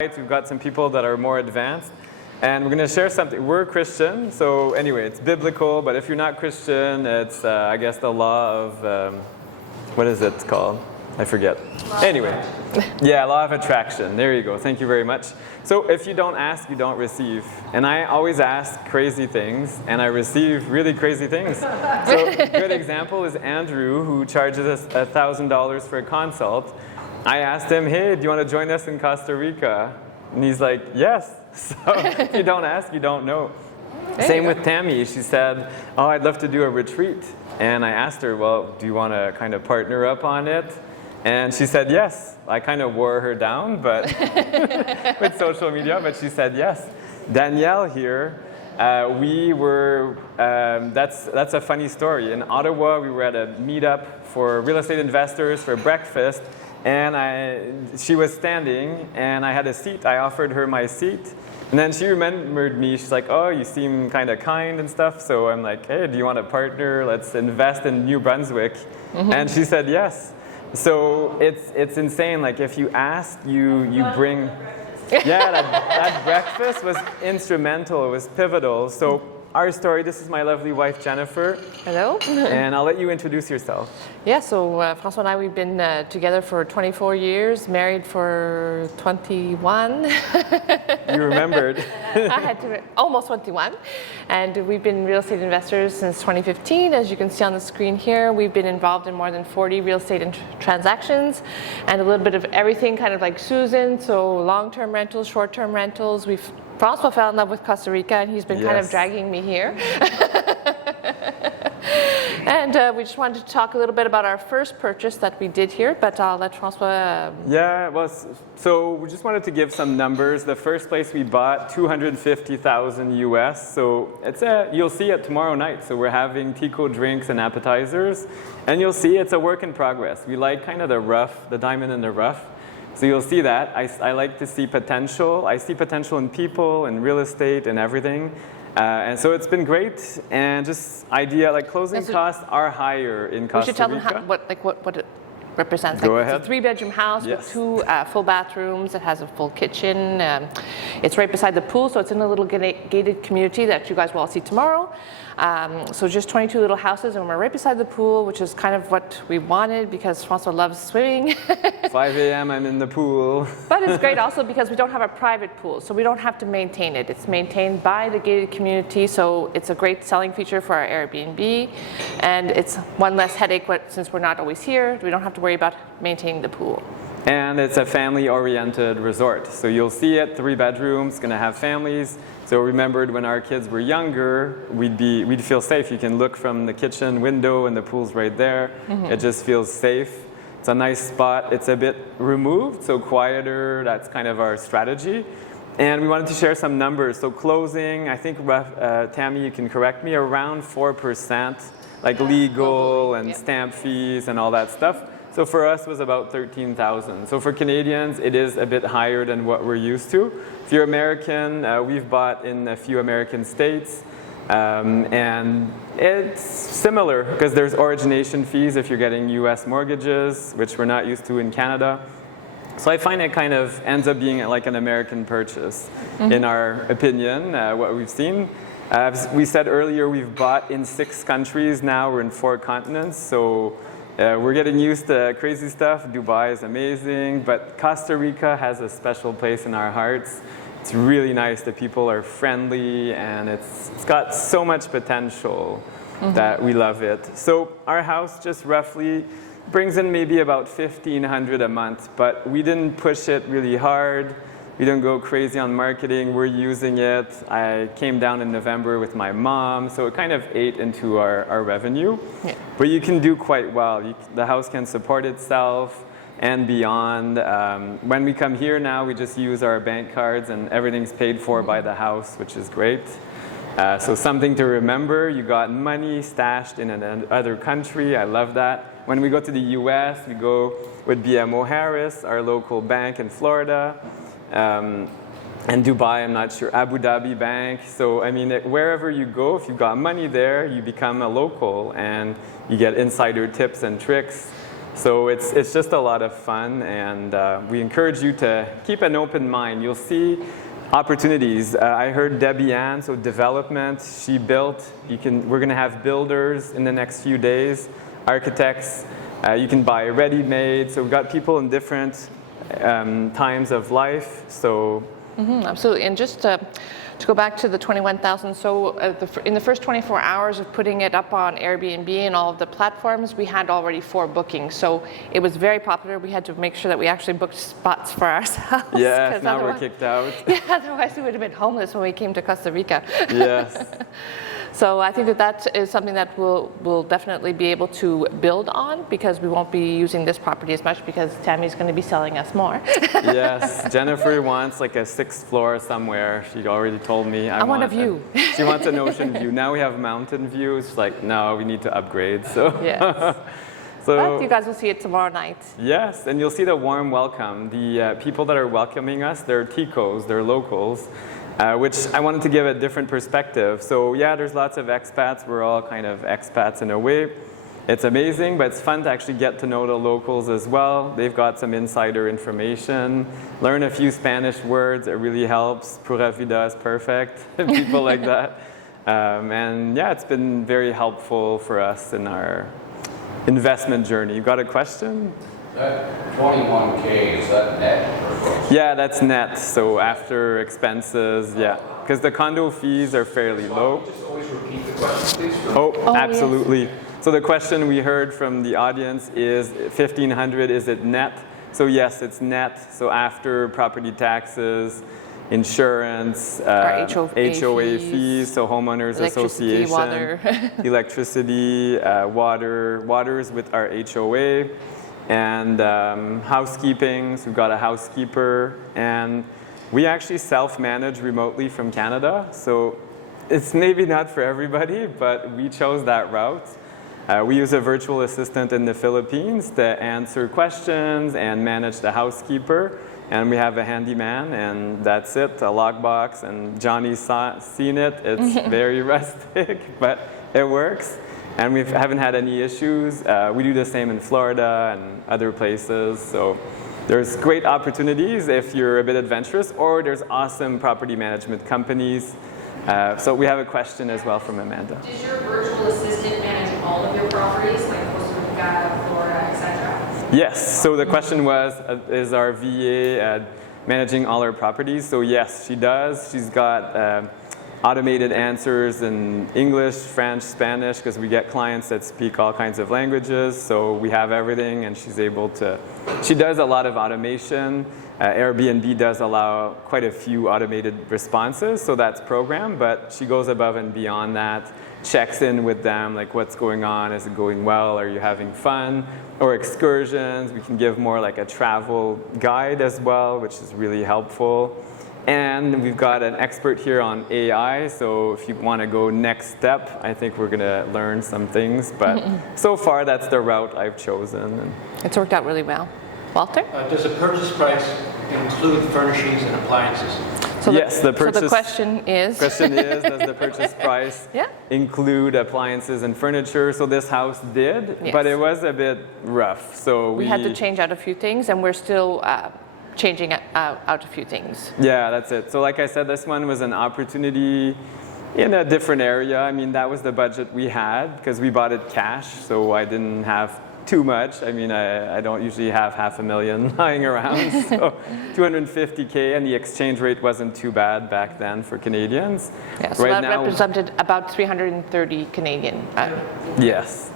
We've got some people that are more advanced, and we're going to share something. We're Christian, so anyway, it's biblical, but if you're not Christian, it's, I guess, the law of, what is it called? I forget. Anyway, yeah, law of attraction. There you go. Thank you very much. So if you don't ask, you don't receive. And I always ask crazy things, and I receive really crazy things. So a good example is Andrew, who charges us $1,000 for a consult. I asked him, hey, do you want to join us in Costa Rica? And he's like, yes. So if you don't ask, you don't know. Same with Tammy. She said, oh, I'd love to do a retreat. And I asked her, well, do you want to kind of partner up on it? And she said yes. I kind of wore her down but with social media, but she said yes. Danielle here, we were, that's a funny story. In Ottawa, we were at a meetup for real estate investors for breakfast. And she was standing, and I had a seat. I offered her my seat. And then she remembered me. She's like, oh, you seem kind of kind and stuff. So I'm like, hey, do you want to partner? Let's invest in New Brunswick. Mm-hmm. And she said yes. So it's insane. Like, if you ask, you bring... Yeah, that breakfast was instrumental. It was pivotal. So our story, this is my lovely wife, Jennifer. Hello. And I'll let you introduce yourself. Yeah, so François and I, we've been together for 24 years, married for 21. You remembered. I had to, almost 21. And we've been real estate investors since 2015. As you can see on the screen here, we've been involved in more than 40 real estate transactions and a little bit of everything, kind of like Susan. So long-term rentals, short-term rentals. François fell in love with Costa Rica, and he's been kind of dragging me here. And we just wanted to talk a little bit about our first purchase that we did here, but I'll let François... Yeah, well, so we just wanted to give some numbers. The first place we bought, $250,000 US. So you'll see it tomorrow night. So we're having Tico drinks and appetizers. And you'll see it's a work in progress. We like kind of the rough, the diamond in the rough. So you'll see that. I like to see potential. I see potential in people, in real estate, and everything. And so it's been great. And just idea, like closing costs are higher in Costa Rica. We should tell them what it represents. Go ahead. It's a 3-bedroom house with 2 full bathrooms. It has a full kitchen. It's right beside the pool, so it's in a little gated community that you guys will all see tomorrow. So just 22 little houses, and we're right beside the pool, which is kind of what we wanted because François loves swimming. 5 a.m. I'm in the pool. But it's great also because we don't have a private pool, so we don't have to maintain it. It's maintained by the gated community, so it's a great selling feature for our Airbnb. And it's one less headache since we're not always here. We don't have to worry about maintaining the pool. And it's a family-oriented resort. So you'll see it, 3 bedrooms, going to have families. So remembered when our kids were younger, we'd feel safe. You can look from the kitchen window and the pool's right there. Mm-hmm. It just feels safe. It's a nice spot. It's a bit removed, so quieter. That's kind of our strategy. And we wanted to share some numbers. So closing, I think, Tammy, you can correct me, around 4%, like legal and stamp fees and all that stuff. So for us, it was about $13,000. So for Canadians, it is a bit higher than what we're used to. If you're American, we've bought in a few American states. And it's similar because there's origination fees if you're getting US mortgages, which we're not used to in Canada. So I find it kind of ends up being like an American purchase, in our opinion, what we've seen. As we said earlier, we've bought in 6 countries now. We're in 4 continents. So we're getting used to crazy stuff. Dubai is amazing, but Costa Rica has a special place in our hearts. It's really nice. The people are friendly, and it's got so much potential that we love it. So our house just roughly brings in maybe about $1,500 a month, but we didn't push it really hard. We don't go crazy on marketing. We're using it. I came down in November with my mom, so it kind of ate into our revenue. Yeah. But you can do quite well. The house can support itself and beyond. When we come here now, we just use our bank cards, and everything's paid for by the house, which is great. So something to remember, you got money stashed in another country. I love that. When we go to the US, we go with BMO Harris, our local bank in Florida. And Dubai, I'm not sure, Abu Dhabi Bank. So, I mean, wherever you go, if you've got money there, you become a local and you get insider tips and tricks. So it's just a lot of fun, and we encourage you to keep an open mind. You'll see opportunities. I heard Debbie Ann, so development, she built. We're going to have builders in the next few days, architects. You can buy ready-made. So we've got people in different times of life. So absolutely. And just to go back to the 21,000, so in the first 24 hours of putting it up on Airbnb and all of the platforms, we had already 4 bookings. So it was very popular. We had to make sure that we actually booked spots for ourselves. Yeah, now we're kicked out. Yeah, otherwise we would have been homeless when we came to Costa Rica. Yes. So I think that is something that we'll definitely be able to build on, because we won't be using this property as much because Tammy's going to be selling us more. Yes, Jennifer wants like a 6th floor somewhere. She already told me. I want a view. She wants an ocean view. Now we have mountain views. She's like, no, we need to upgrade. So. Yes. But you guys will see it tomorrow night. Yes, and you'll see the warm welcome. The people that are welcoming us, they're Ticos, they're locals. Which I wanted to give a different perspective. So yeah, there's lots of expats. We're all kind of expats in a way. It's amazing, but it's fun to actually get to know the locals as well. They've got some insider information. Learn a few Spanish words. It really helps. Pura Vida is perfect. People like that. And yeah, it's been very helpful for us in our investment journey. You got a question? That 21K, is that net or gross? Yeah, that's net, so after expenses, yeah. Because the condo fees are fairly low. Just always repeat the question, please. Oh, absolutely. Yes. So the question we heard from the audience is 1,500, is it net? So yes, it's net. So after property taxes, insurance, HOA fees, so homeowners association, water. electricity, waters with our HOA. And housekeeping, so we've got a housekeeper, and we actually self-manage remotely from Canada, so it's maybe not for everybody, but we chose that route. We use a virtual assistant in the Philippines to answer questions and manage the housekeeper, and we have a handyman, and that's it, a lockbox, and Johnny's seen it. It's very rustic, but it works. And we haven't had any issues. We do the same in Florida and other places. So there's great opportunities if you're a bit adventurous, or there's awesome property management companies. So we have a question as well from Amanda. Does your virtual assistant manage all of your properties, like Costa Rica, Florida, etc.? Yes. So the question was, is our VA managing all our properties? So yes, she does. She's got automated answers in English, French, Spanish, because we get clients that speak all kinds of languages, so we have everything, and she's able to. She does a lot of automation. Airbnb does allow quite a few automated responses, so that's programmed, but she goes above and beyond that, checks in with them, like what's going on, is it going well, are you having fun, or excursions. We can give more like a travel guide as well, which is really helpful. And we've got an expert here on AI, so if you want to go next step, I think we're going to learn some things. But so far, that's the route I've chosen. It's worked out really well. Walter? Does the purchase price include furnishings and appliances? So yes, the purchase. So the question is? Does the purchase price include appliances and furniture? So this house did, but it was a bit rough. So we had to change out a few things, and we're still changing out a few things. Yeah, that's it. So like I said, this one was an opportunity in a different area. I mean, that was the budget we had because we bought it cash, so I didn't have too much. I mean, I don't usually have $500,000 lying around, so $250K, and the exchange rate wasn't too bad back then for Canadians. Yeah, so that represented about 330 Canadian. Yes.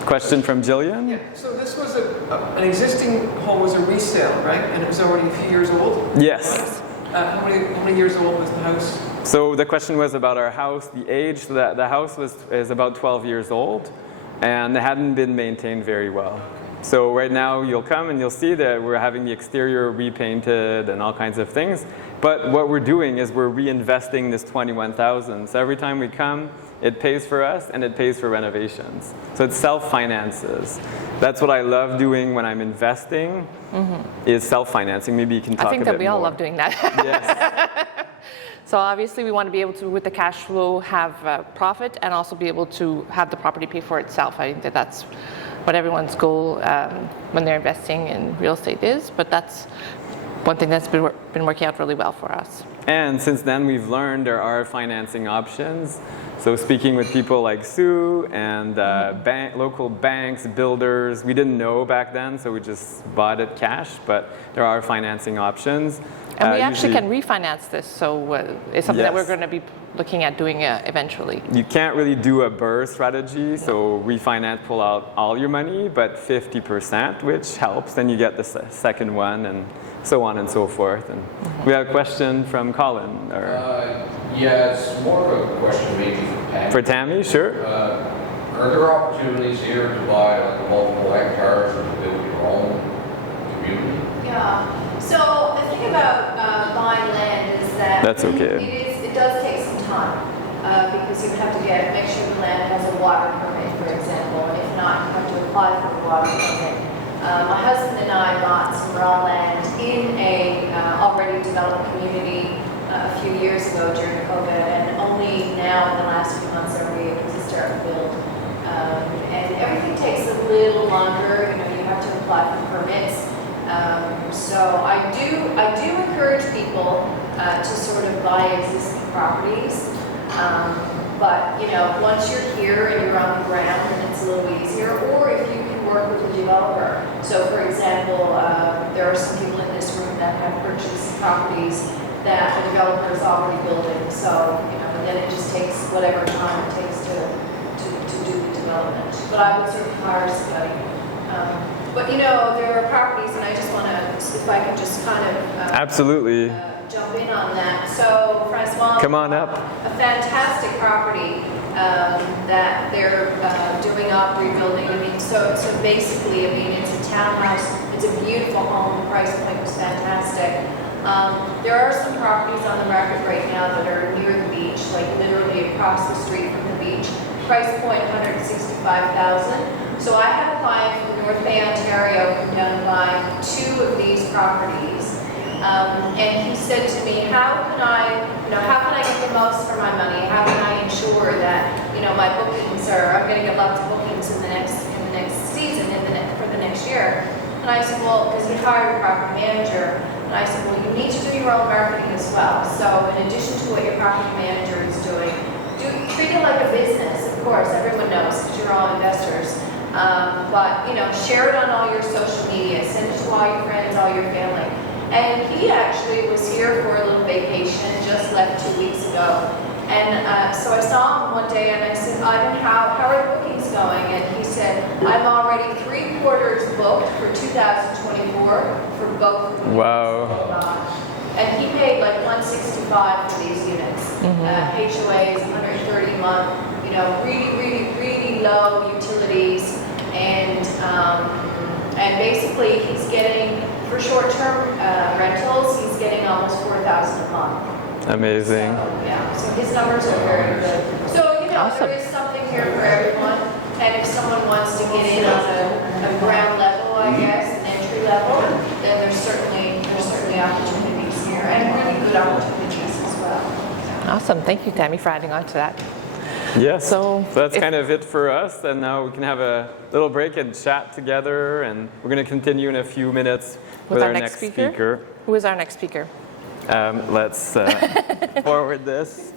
Question from Jillian? Yeah, so this was an existing home, was a resale, right? And it was already a few years old? Yes. How many years old was the house? So the question was about our house, the age. So the house is about 12 years old, and it hadn't been maintained very well. So right now you'll come and you'll see that we're having the exterior repainted and all kinds of things. But what we're doing is we're reinvesting this $21,000. So every time we come, it pays for us and it pays for renovations. So it self-finances. That's what I love doing when I'm investing, is self-financing. Maybe you can talk a bit more. I think that we all love doing that. Yes. So obviously we want to be able to, with the cash flow, have profit and also be able to have the property pay for itself. I think that that's what everyone's goal when they're investing in real estate is, but that's one thing that's been working out really well for us. And since then, we've learned there are financing options. So speaking with people like Sue and local banks, builders, we didn't know back then, so we just bought it cash, but there are financing options. And we actually can refinance this, so it's something that Yes. we're going to be looking at doing eventually. You can't really do a BRRRR strategy, so refinance, pull out all your money, but 50%, which helps. Then you get the second one, and so on and so forth. And we have a question from Colin. Yeah, it's more of a question maybe for Tammy. For Tammy, sure. Are there opportunities here to buy like multiple hectares or to build your own community? Yeah. So the thing about buying land is that That's okay. It does take some time because you have to make sure the land has a water permit, for example, and if not, you have to apply for a water permit. My husband and I bought some raw land in a already developed community a few years ago during COVID, and only now in the last few months are we able to start to build. And everything takes a little longer. You have to apply for permits. So I do encourage people to sort of buy existing properties. But once you're here and you're on the ground, then it's a little easier. Or if you can work with a developer. So for example, there are some people in this room that have purchased properties that the developer is already building. So and then it just takes whatever time it takes to do the development. But I would sort of hire somebody. But there are properties, and I just want to, if I can just kind of Absolutely. Jump in on that. So François, Come on up. A fantastic property that they're doing up, rebuilding. So basically, it's a townhouse. It's a beautiful home. The price point was fantastic. There are some properties on the market right now that are near the beach, like literally across the street from the beach. Price point $165,000. So I had a client from North Bay, Ontario, come down and buy 2 of these properties. And he said to me, how can I get the most for my money? How can I ensure that, my bookings I'm going to get lots of bookings in the next season, for the next year? And I said, well, because he hired a property manager. And I said, well, you need to do your own marketing as well. So in addition to what your property manager is doing, treat it like a business. Of course, everyone knows because you're all investors. But share it on all your social media, send it to all your friends, all your family. And he actually was here for a little vacation, just left 2 weeks ago. And so I saw him one day and I said, Ivan, how are the bookings going? And he said, I'm already 3/4 booked for 2024 for both units. Wow. And he paid like $165 for these units. HOA is $130 a month. Really low utilities, and basically he's getting, for short-term rentals, he's getting almost $4,000 a month. Amazing. So his numbers are very good. So Awesome. There is something here for everyone, and if someone wants to get in on a ground level, I guess, an entry level, then there's certainly opportunities here, and really good opportunities as well. Awesome. Thank you, Tammy, for adding on to that. Yes. So that's kind of it for us. And now we can have a little break and chat together. And we're going to continue in a few minutes with our next speaker. Who is our next speaker? Let's forward this.